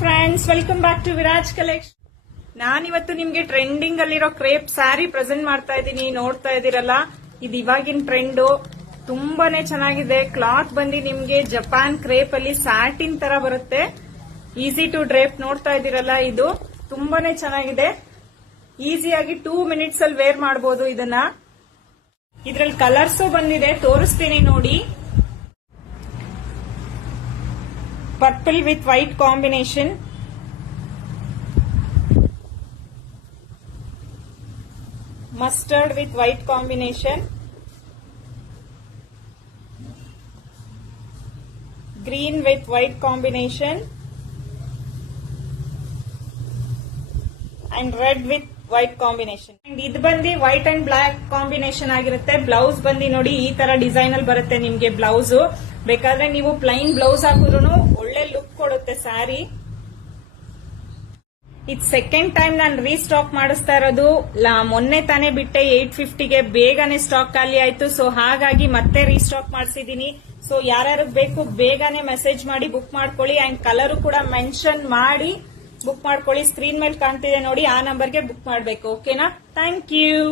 Friends, welcome back to Viraj collection. ನಾನಿವತ್ತು ನಿಮ್ಗೆ trending ಅಲ್ಲಿರೋ ಕ್ರೇಪ್ ಸ್ಯಾರಿ ಪ್ರೆಸೆಂಟ್ ಮಾಡ್ತಾ ಇದ್ದೀನಿ. ನೋಡ್ತಾ ಇದೀರಲ್ಲ, ಇದು ಇವಾಗಿನ ಟ್ರೆಂಡ್. ತುಂಬಾನೇ ಚೆನ್ನಾಗಿದೆ. ಕ್ಲಾತ್ ಬಂದು ನಿಮ್ಗೆ ಜಪಾನ್ ಕ್ರೇಪ್ ಅಲ್ಲಿ ಸ್ಯಾಟಿನ್ ತರ ಬರುತ್ತೆ. Easy to drape. ನೋಡ್ತಾ ಇದೀರಲ್ಲ, ಇದು ತುಂಬಾನೇ ಚೆನ್ನಾಗಿದೆ. ಈಸಿಯಾಗಿ 2 ಮಿನಿಟ್ಸ್ ಅಲ್ಲಿ ವೇರ್ ಮಾಡಬಹುದು ಇದನ್ನ. ಇದ್ರಲ್ಲಿ ಕಲರ್ಸ್ ಬಂದಿದೆ, ತೋರಿಸ್ತೀನಿ ನೋಡಿ. Purple with white combination, mustard with white combination, green with white combination, and red with white combination. And ಇದು ಬಂದು ವೈಟ್ ಅಂಡ್ ಬ್ಲಾಕ್ ಕಾಂಬಿನೇಷನ್ ಆಗಿರುತ್ತೆ. ಬ್ಲೌಸ್ ಬಂದು ನೋಡಿ ಈ ತರ ಡಿಸೈನ್ ಅಲ್ಲಿ ಬರುತ್ತೆ ನಿಮ್ಗೆ ಬ್ಲೌಸ್. ಬೇಕಾದ್ರೆ ನೀವು ಪ್ಲೈನ್ ಬ್ಲೌಸ್ ಹಾಕಿದ್ರು ಒಳ್ಳೆ ಲುಕ್ ಕೊಡುತ್ತೆ ಸ್ಯಾರಿ. ಇದು ಸೆಕೆಂಡ್ ಟೈಮ್ ನಾನು ರೀಸ್ಟಾಕ್ ಮಾಡಿಸ್ತಾ ಇರೋದು. ಮೊನ್ನೆ ತಾನೇ ಬಿಟ್ಟೆ 850ಗೆ, ಬೇಗನೆ ಸ್ಟಾಕ್ ಖಾಲಿ ಆಯ್ತು. ಸೊ ಹಾಗಾಗಿ ಮತ್ತೆ ರೀಸ್ಟಾಕ್ ಮಾಡಿಸಿದೀನಿ. ಸೊ ಯಾರ್ಯಾರು ಬೇಕು ಬೇಗನೆ ಮೆಸೇಜ್ ಮಾಡಿ ಬುಕ್ ಮಾಡ್ಕೊಳ್ಳಿ. ಅಂಡ್ ಕಲರ್ ಕೂಡ ಮೆನ್ಷನ್ ಮಾಡಿ ಬುಕ್ ಮಾಡ್ಕೊಳ್ಳಿ. ಸ್ಕ್ರೀನ್ ಮೇಲೆ ಕಾಣ್ತಿದೆ ನೋಡಿ, ಆ ನಂಬರ್ಗೆ ಬುಕ್ ಮಾಡಬೇಕು. ಓಕೆನಾ? Thank you.